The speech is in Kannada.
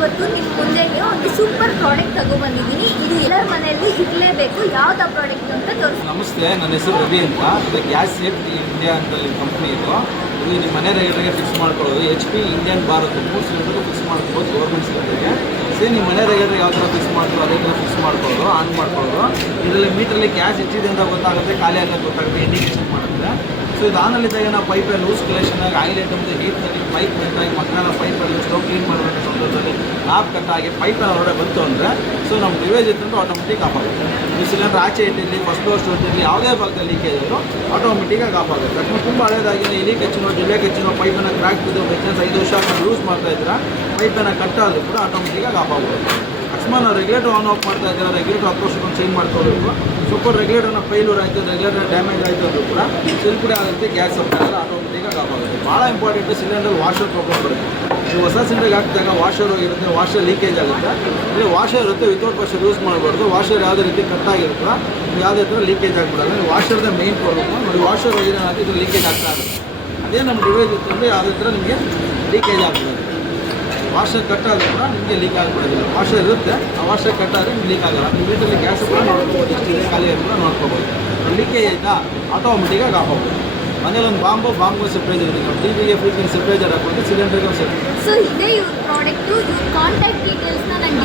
ಇವತ್ತು ನಿಮ್ಮ ಮುಂದೆಗೆ ಒಂದು ಸೂಪರ್ ಪ್ರಾಡಕ್ಟ್ ತಗೊಬಂದಿದ್ದೀನಿ ಇದು ಎಲ್ಲರ ಮನೆಯಲ್ಲಿ ಇರಲೇಬೇಕು. ಯಾವ್ದು ಪ್ರಾಡಕ್ಟ್ ಅಂತ ತೋರಿಸ್ತೀನಿ ನಮಸ್ತೆ, ನನ್ನ ಹೆಸರು ರವಿ ಅಂತ. ಇದು ಗ್ಯಾಸ್ ಸೇಫ್ಟಿ ಇಂಡಿಯಾ ಅಂತ ಕಂಪ್ನಿ ಇದು. ಇದು ನಿಮ್ಮ ಮನೆ ರೇಟ್ಗೆ ಫಿಕ್ಸ್ ಮಾಡ್ಕೊಳ್ಳೋದು. ಎಚ್ ಪಿ ಇಂಡಿಯನ್ ಭಾರತ್ ಮೂರು ಸಿಲಿಂಡರ್ ಫಿಕ್ಸ್ ಮಾಡ್ಕೊಬೋದು ಗೌರ್ಮೆಂಟ್ ಸಿಲಿಂಡರ್ಗೆ. ಸೇಮ್ ನಿಮ್ಮ ಮನೆ ರೈಲರಿಗೆ ಯಾವ ಥರ ಫಿಕ್ಸ್ ಮಾಡ್ತೀರೋ ಅದೇ ಥರ ಫಿಕ್ಸ್ ಮಾಡ್ಕೊಳ್ಳೋದು ಆನ್ ಮಾಡ್ಕೊಳ್ಳೋದು. ಇದರಲ್ಲಿ ಮೀಟ್ರಲ್ಲಿ ಗ್ಯಾಸ್ ಹೆಚ್ಚಿದೆ ಅಂತ ಗೊತ್ತಾಗುತ್ತೆ, ಖಾಲಿ ಆಗೋದು ಗೊತ್ತಾಗುತ್ತೆ ಇಂಡಿಕೇಷನ್ ಮಾಡುತ್ತೆ. ಸೊ ಇದು ಆನಲ್ಲಿದ್ದಾಗ ನಾವು ಪೈಪೇ ಲೂಸ್ ಕಲೆಕ್ಷನ್ ಆಗಿ ಆಯಿಲ್ ಐಟಮ್ದು ಹೀಟ್ನಲ್ಲಿ ಪೈಪ್ ಬೇಕಾಗಿ ಮಕ್ಕಳೆಲ್ಲ ಪೈಪಲ್ಲಿ ಸ್ಟೋ ಕ್ಲೀನ್ ಮಾಡಬೇಕು ಸಂದರ್ಭದಲ್ಲಿ ಕಟ್ ಕಟ್ಟಾಗಿ ಪೈಪ್ ಹೊರಡೆ ಬಂತು ಅಂದರೆ ಸೊ ನಮ್ಮ ರಿವೇಜ್ ಇತ್ತು ಆಟೋಮೆಟಿಕ್ ಆಫ್ ಆಗುತ್ತೆ ಈ ಸಿಲಿಂಡರ್ ಆಚೆ ಇಟ್ಟಿರಲಿ ಫಸ್ಟ್ ಫ್ಲೋರ್ ಸ್ಟೋರ್ ಇರಲಿ ಯಾವುದೇ ಭಾಗದಲ್ಲಿ ಲೀಕೇಜ್ ಇದ್ರು ಆಟೋಮೆಟಿಕ್ಕಾಗಿ ಆಫ್ ಆಗುತ್ತೆ ಯಾಕಂದ್ರೆ ತುಂಬ ಹಳೇದಾಗಿ ಇಲಿ ಹೆಚ್ಚಿನೋ ಜಿಲ್ಲೆ ಹೆಚ್ಚಿನೋ ಪೈಪನ್ನು ಕ್ರ್ಯಾಕ್ ಬಿದ್ದು ಹೆಚ್ಚಿನ ಐದು ವರ್ಷ ಲೂಸ್ ಮಾಡ್ತಾ ಇದ್ರೆ ಪೈಪನ್ನು ಕಟ್ಟಾದರೂ ಕೂಡ ಆಟೋಮೆಟಿಕ್ಕಾಗಿ ಆಫ್ ಆಗುತ್ತೆ ಅಕಸ್ಮಾತ್ ನಾವು ರೆಗ್ಯುಲೇಟರ್ ಆನ್ ಆಫ್ ಮಾಡ್ತಾ ಇದ್ದಾರೆ ರೆಗ್ಯುಲೇಟರ್ ವರ್ಷಕ್ಕೊಂದು ಚೇಂಜ್ ಮಾಡ್ಕೋಬೇಕು ಸ್ವಲ್ಪ ರೆಗ್ಯುಲೇಟರ್ನ ಫೈಲೂರ್ ಆಯಿತು ರೆಗ್ಯುಲೇಟರ್ ಡ್ಯಾಮೇಜ್ ಆಯಿತು ಅಂದ್ರೂ ಕೂಡ ಸಿಲ್ಪುಡೆ ಆಗುತ್ತೆ ಗ್ಯಾಸ್ ಸಪ್ಲೈ ಆಟೋಮೆಟಿಕ್ ಆಗುತ್ತೆ. ಭಾಳ ಇಂಪಾರ್ಟೆಂಟ್ ಸಿಲಿಂಡರ್ ವಾಷರ್ ಪ್ರಾಬ್ಲಮ್ ಬರುತ್ತೆ. ನೀವು ಹೊಸ ಸಿಲಿಂಡರ್ಗೆ ಹಾಕಿದಾಗ ವಾಷರ್ ಹೋಗಿರುತ್ತೆ ವಾಷರ್ ಲೀಕೇಜ್ ಆಗುತ್ತೆ. ಇಲ್ಲಿ ವಾಷರ್ ಇರುತ್ತೆ ವಿತೌಟ್ ವಾಷರ್ ಯೂಸ್ ಮಾಡಬಾರ್ದು. ವಾಷರ್ ಯಾವುದೇ ರೀತಿ ಕಟ್ ಆಗಿರುತ್ತೆ, ಯಾವುದೇ ಥರ ಲೀಕೇಜ್ ಆಗಿಬಿಡಲ್ಲ. ವಾಷರ್ದ ಮೇನ್ ಪ್ರಾಬ್ಲಮ್ ನೋಡಿ ವಾಷರ್ ಹಾಕಿ ಇದು ಲೀಕೇಜ್ ಆಗ್ತಾ ಇರುತ್ತೆ. ಅದೇ ನಮ್ಮ ಡಿವೈಸ್ ಇತ್ತು ಅಂದರೆ ಯಾವುದೇ ಥರ ನಿಮಗೆ ಲೀಕೇಜ್ ಆಗ್ಬಿಡುತ್ತೆ ವಾಷರ್ ಕಟ್ ಆದರೂ ಕೂಡ ನಿಮಗೆ ಲೀಕ್ ಆಗಿಬಿಡೋದಿಲ್ಲ. ವಾಷರ್ ಇರುತ್ತೆ, ಆ ವಾಷರ್ ಕಟ್ ಆದರೆ ನಿಮ್ಗೆ ಲೀಕ್ ಆಗಲ್ಲ. ನಿಮ್ಮ ಗ್ಯಾಸ್ ಕೂಡ ನೋಡ್ಕೋಬೋದು ಎಷ್ಟಿದೆ ಖಾಲಿ ಆಗಿ ಕೂಡ ನೋಡ್ಕೋಬೋದು. ಲೀಕೇಜ್ ಆಯಿತಾ ಆಟೋಮೆಟಿಕಾಗಿ ಆಫ್ ಆಗ್ಬೋದು ಮನೇಲಿ ಒಂದು ಬಾಂಬು ಬಾಂಬು ಇದೆ ನಾವು ಟಿ ವಿಗೆ ಫ್ರಿಜ್ಗೆ ಸೆಪ್ರೇಜರ್ ಹಾಕೊಂಡು ಸಿಲಿಂಡರ್ಗೆ ಸೆಪ್ರೇಜರ್ ಸೊ ಇದೇ ಇವ್ರ ಪ್ರಾಡಕ್ಟು ಇವ್ರ ಕಾಂಟ್ಯಾಕ್ಟ್ ಡೀಟೇಲ್ಸ್ನ ನಾನು